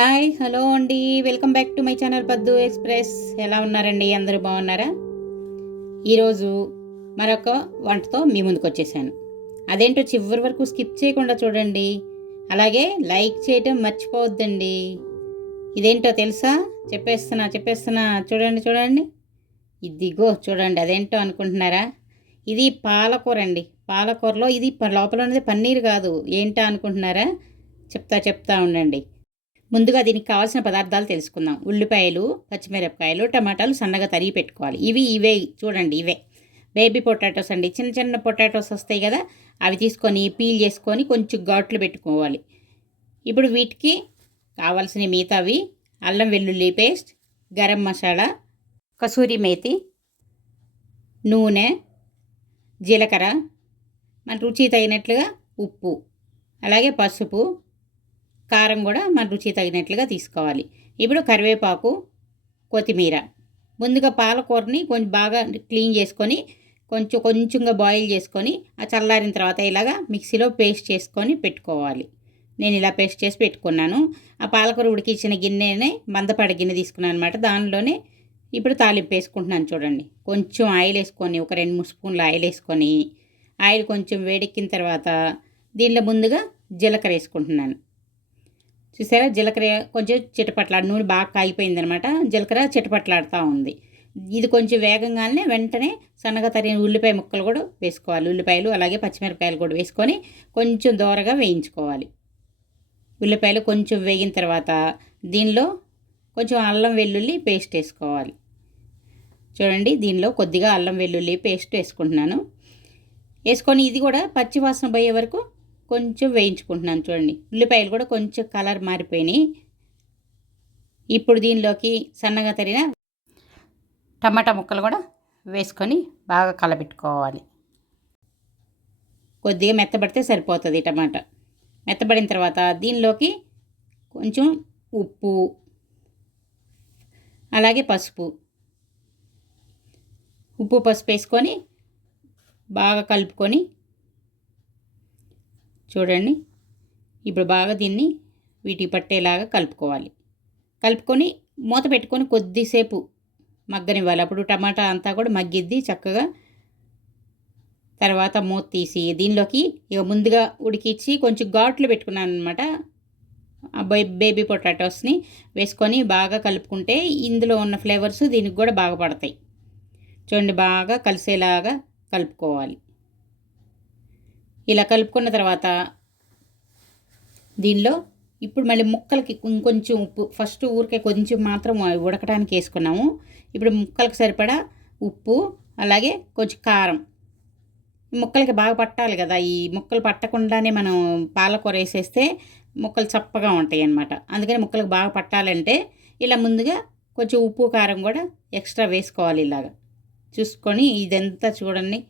Hi hello అండి, welcome back to my channel పద్దు express. ఎలా ఉన్నారండి? అందరూ బాగున్నారా? ఈరోజు మరొక వంటతో మీ ముందుకు వచ్చేసాను. అదేంటో చివరి వరకు స్కిప్ చేయకుండా చూడండి, అలాగే లైక్ చేయటం మర్చిపోవద్దండి. ఇదేంటో తెలుసా? చెప్పేస్తున్నా చూడండి. ఇదిగో చూడండి, అదేంటో అనుకుంటున్నారా? ఇది పాలకూర అండి. పాలకూరలో ఇది లోపల ఉన్నది పన్నీర్ కాదు. ఏంటో అనుకుంటున్నారా? చెప్తా ఉండండి. ముందుగా దీనికి కావాల్సిన పదార్థాలు తెలుసుకుందాం. ఉల్లిపాయలు, పచ్చిమిరపకాయలు, టమాటాలు సన్నగా తరిగి పెట్టుకోవాలి. ఇవే చూడండి, ఇవే బేబీ పొటాటోస్ అండి. చిన్న చిన్న పొటాటోస్ వస్తాయి కదా, అవి తీసుకొని పీల్ చేసుకొని కొంచెం ఘాట్లు పెట్టుకోవాలి. ఇప్పుడు వీటికి కావాల్సిన మిగతావి: అల్లం వెల్లుల్లి పేస్ట్, గరం మసాలా, కసూరి మేతి, నూనె, జీలకర్ర, మన రుచి తగినట్లుగా ఉప్పు, అలాగే పసుపు, కారం కూడా మన రుచి తగినట్లుగా తీసుకోవాలి. ఇప్పుడు కరివేపాకు, కొత్తిమీర. ముందుగా పాలకూరని కొంచెం బాగా క్లీన్ చేసుకొని కొంచెంగా బాయిల్ చేసుకొని ఆ చల్లారిన తర్వాత ఇలాగా మిక్సీలో పేస్ట్ చేసుకొని పెట్టుకోవాలి. నేను ఇలా పేస్ట్ చేసి పెట్టుకున్నాను. ఆ పాలకూర ఉడికించిన గిన్నెనే మందపాటి గిన్నె తీసుకున్నాను అనమాట. దానిలోనే ఇప్పుడు తాలింపు వేసుకుంటున్నాను. చూడండి, కొంచెం ఆయిల్ వేసుకొని ఒక 2-3 స్పూన్లు ఆయిల్ వేసుకొని, ఆయిల్ కొంచెం వేడెక్కిన తర్వాత దీనిలో ముందుగా జీలకర్ర వేసుకుంటున్నాను. చూసారా, జీలకర్ర కొంచెం చిటపట్లాడు, నూనె బాగా కాగిపోయిందనమాట. జీలకర్ర చిటపట్లాడుతూ ఉంది. ఇది కొంచెం వేగంగానే వెంటనే సన్నగా తరిగిన ఉల్లిపాయ ముక్కలు కూడా వేసుకోవాలి. ఉల్లిపాయలు అలాగే పచ్చిమిరపకాయలు కూడా వేసుకొని కొంచెం దోరగా వేయించుకోవాలి. ఉల్లిపాయలు కొంచెం వేగిన తర్వాత దీనిలో కొంచెం అల్లం వెల్లుల్లి పేస్ట్ వేసుకోవాలి. చూడండి, దీనిలో కొద్దిగా అల్లం వెల్లుల్లి పేస్ట్ వేసుకుంటున్నాను. వేసుకొని ఇది కూడా పచ్చివాసన పోయే వరకు కొంచెం వేయించుకుంటున్నాను. చూడండి, ఉల్లిపాయలు కూడా కొంచెం కలర్ మారిపోయినాయి. ఇప్పుడు దీనిలోకి సన్నగా తరిగిన టమాటా ముక్కలు కూడా వేసుకొని బాగా కలబెట్టుకోవాలి. కొద్దిగా మెత్తబడితే సరిపోతుంది టమాటా. మెత్తబడిన తర్వాత దీనిలోకి కొంచెం ఉప్పు, అలాగే పసుపు వేసుకొని బాగా కలుపుకొని, చూడండి, ఇప్పుడు బాగా దీన్ని వీటికి పట్టేలాగా కలుపుకొని మూత పెట్టుకొని కొద్దిసేపు మగ్గనివ్వాలి. అప్పుడు టమాటా అంతా కూడా మగ్గిద్ది చక్కగా. తర్వాత మూత తీసి దీనిలోకి ఇక ముందుగా ఉడికించి కొంచెం ఘాట్లు పెట్టుకున్నాను అనమాట. బేబీ పొటాటోస్ని వేసుకొని బాగా కలుపుకుంటే ఇందులో ఉన్న ఫ్లేవర్స్ దీనికి కూడా బాగా పడతాయి. చూడండి, బాగా కలిసేలాగా కలుపుకోవాలి. ఇలా కలుపుకున్న తర్వాత దీనిలో ఇప్పుడు మళ్ళీ ముక్కలకి ఇంకొంచెం ఉప్పు, ఫస్ట్ ఊరికే కొంచెం మాత్రం ఉడకడానికి వేసుకున్నాము. ఇప్పుడు ముక్కలకు సరిపడా ఉప్పు, అలాగే కొంచెం కారం. ముక్కలకి బాగా పట్టాలి కదా. ఈ ముక్కలు పట్టకుండానే మనం పాలకూర వేసేస్తే ముక్కలు చప్పగా ఉంటాయి అన్నమాట. అందుకని ముక్కలకు బాగా పట్టాలంటే ఇలా ముందుగా కొంచెం ఉప్పు కారం కూడా ఎక్స్ట్రా వేసుకోవాలి. ఇలాగా చూసుకొని ఇదంతా చూడండి,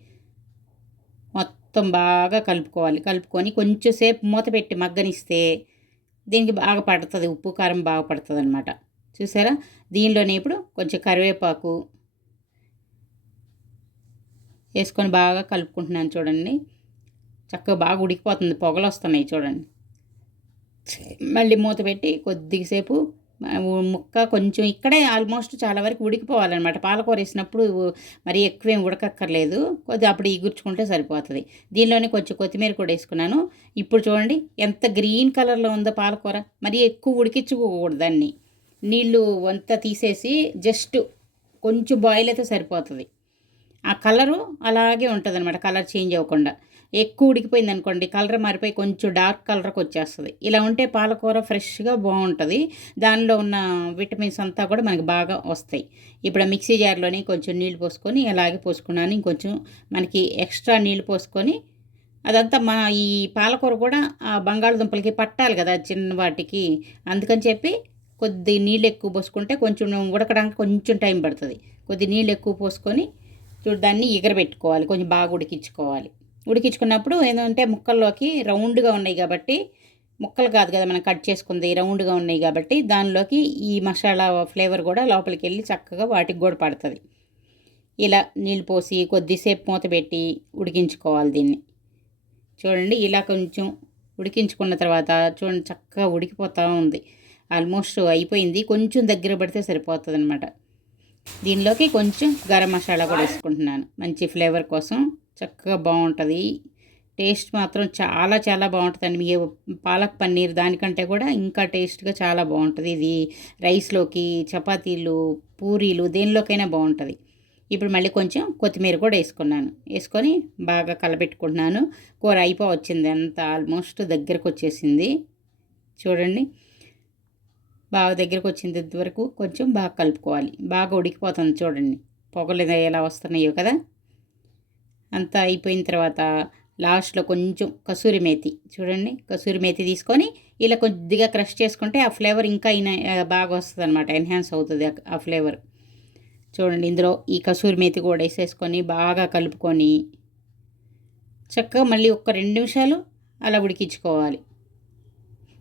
మొత్తం బాగా కలుపుకొని కొంచెం సేపు మూత పెట్టి మగ్గనిస్తే దీనికి బాగా పడుతుంది, ఉప్పు కారం బాగా పడుతుంది అనమాట. చూసారా, దీనిలోనే ఇప్పుడు కొంచెం కరివేపాకు వేసుకొని బాగా కలుపుకుంటున్నాను. చూడండి, చక్కగా బాగా ఉడికిపోతుంది, పొగలు వస్తున్నాయి చూడండి. మళ్ళీ మూత పెట్టి కొద్దిసేపు ముక్క కొంచెం ఇక్కడే ఆల్మోస్ట్ చాలా వరకు ఉడికిపోవాలన్నమాట. పాలకూర వేసినప్పుడు మరి ఎక్కువేం ఉడకక్కర్లేదు, కొద్దిగా అప్పుడు ఎగుర్చుకుంటే సరిపోతుంది. దీనిలోనే కొంచెం కొత్తిమీర కూడా వేసుకున్నాను. ఇప్పుడు చూడండి ఎంత గ్రీన్ కలర్లో ఉందో పాలకూర. మరి ఎక్కువ ఉడికించుకోకూడదు, దాన్ని నీళ్ళు అంతా తీసేసి జస్ట్ కొంచెం బాయిల్ అయితే సరిపోతుంది. ఆ కలరు అలాగే ఉంటుంది అనమాట, కలర్ చేంజ్ అవ్వకుండా. ఎక్కువ ఉడికిపోయింది అనుకోండి, కలర్ మారిపోయి కొంచెం డార్క్ కలర్కి వచ్చేస్తుంది. ఇలా ఉంటే పాలకూర ఫ్రెష్గా బాగుంటుంది. దానిలో ఉన్న విటమిన్స్ అంతా కూడా మనకి బాగా వస్తాయి. ఇప్పుడు మిక్సీ జార్లోని కొంచెం నీళ్ళు పోసుకొని అలాగే పోసుకున్నాను. ఇంకొంచెం మనకి ఎక్స్ట్రా నీళ్ళు పోసుకొని అదంతా ఈ పాలకూర కూడా ఆ బంగాళదుంపలకి పట్టాలి కదా, చిన్న వాటికి. అందుకని చెప్పి కొద్ది నీళ్ళు ఎక్కువ పోసుకుంటే కొంచెం ఉడకడానికి కొంచెం టైం పడుతుంది. కొద్ది నీళ్ళు ఎక్కువ పోసుకొని దాన్ని ఎగరబెట్టుకోవాలి, కొంచెం బాగా ఉడికించుకున్నప్పుడు ఏంటంటే ముక్కల్లోకి రౌండ్గా ఉన్నాయి కాబట్టి, ముక్కలు కాదు కదా మనం కట్ చేసుకుంది, రౌండ్గా ఉన్నాయి కాబట్టి దానిలోకి ఈ మసాలా ఫ్లేవర్ కూడా లోపలికి వెళ్ళి చక్కగా వాటికి కూడా పడుతుంది. ఇలా నీళ్ళు పోసి కొద్దిసేపు మూత పెట్టి ఉడికించుకోవాలి దీన్ని. చూడండి, ఇలా కొంచెం ఉడికించుకున్న తర్వాత చూడండి చక్కగా ఉడికిపోతూ ఉంది. ఆల్మోస్ట్ అయిపోయింది. కొంచెం దగ్గర పడితే సరిపోతుంది అనమాట. దీనిలోకి కొంచెం గరం మసాలా కూడా వేసుకుంటున్నాను, మంచి ఫ్లేవర్ కోసం. చక్కగా బాగుంటుంది. టేస్ట్ మాత్రం చాలా చాలా బాగుంటుందండి. మీ పాలక్ పన్నీర్ దానికంటే కూడా ఇంకా టేస్ట్గా చాలా బాగుంటుంది. ఇది రైస్లోకి, చపాతీలు, పూరీలు దేనిలోకైనా బాగుంటుంది. ఇప్పుడు మళ్ళీ కొంచెం కొత్తిమీర కూడా వేసుకొని బాగా కలపెట్టుకుంటున్నాను. కూర వచ్చింది, అంతా ఆల్మోస్ట్ దగ్గరకు వచ్చేసింది. చూడండి, బాగా దగ్గరకు వచ్చింది వరకు కొంచెం బాగా కలుపుకోవాలి. బాగా ఉడికిపోతుంది చూడండి, పొగలు ఎలా వస్తున్నాయో కదా. అంతా అయిపోయిన తర్వాత లాస్ట్లో కొంచెం కసూరి మేతి, చూడండి కసూరి మేతి తీసుకొని ఇలా కొద్దిగా క్రష్ చేసుకుంటే ఆ ఫ్లేవర్ ఇంకా బాగా వస్తుంది అనమాట, ఎన్హాన్స్ అవుతుంది ఆ ఫ్లేవర్. చూడండి, ఇందులో ఈ కసూరి మేతి కూడా వేసేసుకొని బాగా కలుపుకొని చక్కగా మళ్ళీ ఒక 2 నిమిషాలు అలా ఉడికించుకోవాలి.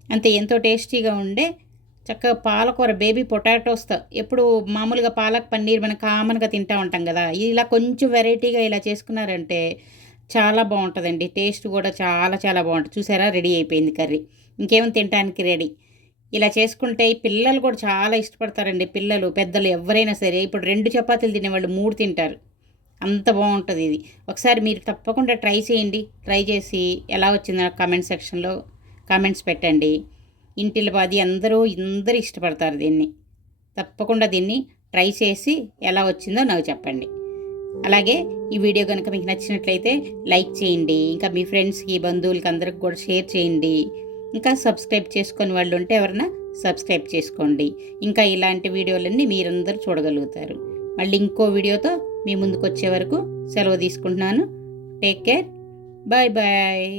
అంతే, ఎంతో టేస్టీగా ఉండే చక్కగా పాలకూర బేబీ పొటాటోస్తో. ఎప్పుడు మామూలుగా పాలక్ పన్నీర్ మనం కామన్గా తింటూ ఉంటాం కదా, ఇలా కొంచెం వెరైటీగా ఇలా చేసుకున్నారంటే చాలా బాగుంటుందండి. టేస్ట్ కూడా చాలా చాలా బాగుంటుంది. చూసారా, రెడీ అయిపోయింది కర్రీ. ఇంకేమో తినడానికి రెడీ. ఇలా చేసుకుంటే పిల్లలు కూడా చాలా ఇష్టపడతారండి. పిల్లలు పెద్దలు ఎవరైనా సరే. ఇప్పుడు 2 చపాతీలు తినేవాళ్ళు 3 తింటారు, అంత బాగుంటుంది ఇది. ఒకసారి మీరు తప్పకుండా ట్రై చేయండి. ట్రై చేసి ఎలా వచ్చిందో కామెంట్ సెక్షన్లో కామెంట్స్ పెట్టండి. ఇంటిలో అందరూ ఇష్టపడతారు దీన్ని. తప్పకుండా దీన్ని ట్రై చేసి ఎలా వచ్చిందో నాకు చెప్పండి. అలాగే ఈ వీడియో కనుక మీకు నచ్చినట్లయితే లైక్ చేయండి. ఇంకా మీ ఫ్రెండ్స్కి, బంధువులకి అందరికి కూడా షేర్ చేయండి. ఇంకా సబ్స్క్రైబ్ చేసుకొని వాళ్ళు ఉంటే ఎవరైనా సబ్స్క్రైబ్ చేసుకోండి. ఇంకా ఇలాంటి వీడియోలన్నీ మీరందరూ చూడగలుగుతారు. మళ్ళీ ఇంకో వీడియోతో మీ ముందుకు వచ్చే వరకు సెలవు తీసుకుంటున్నాను. Take care, bye bye.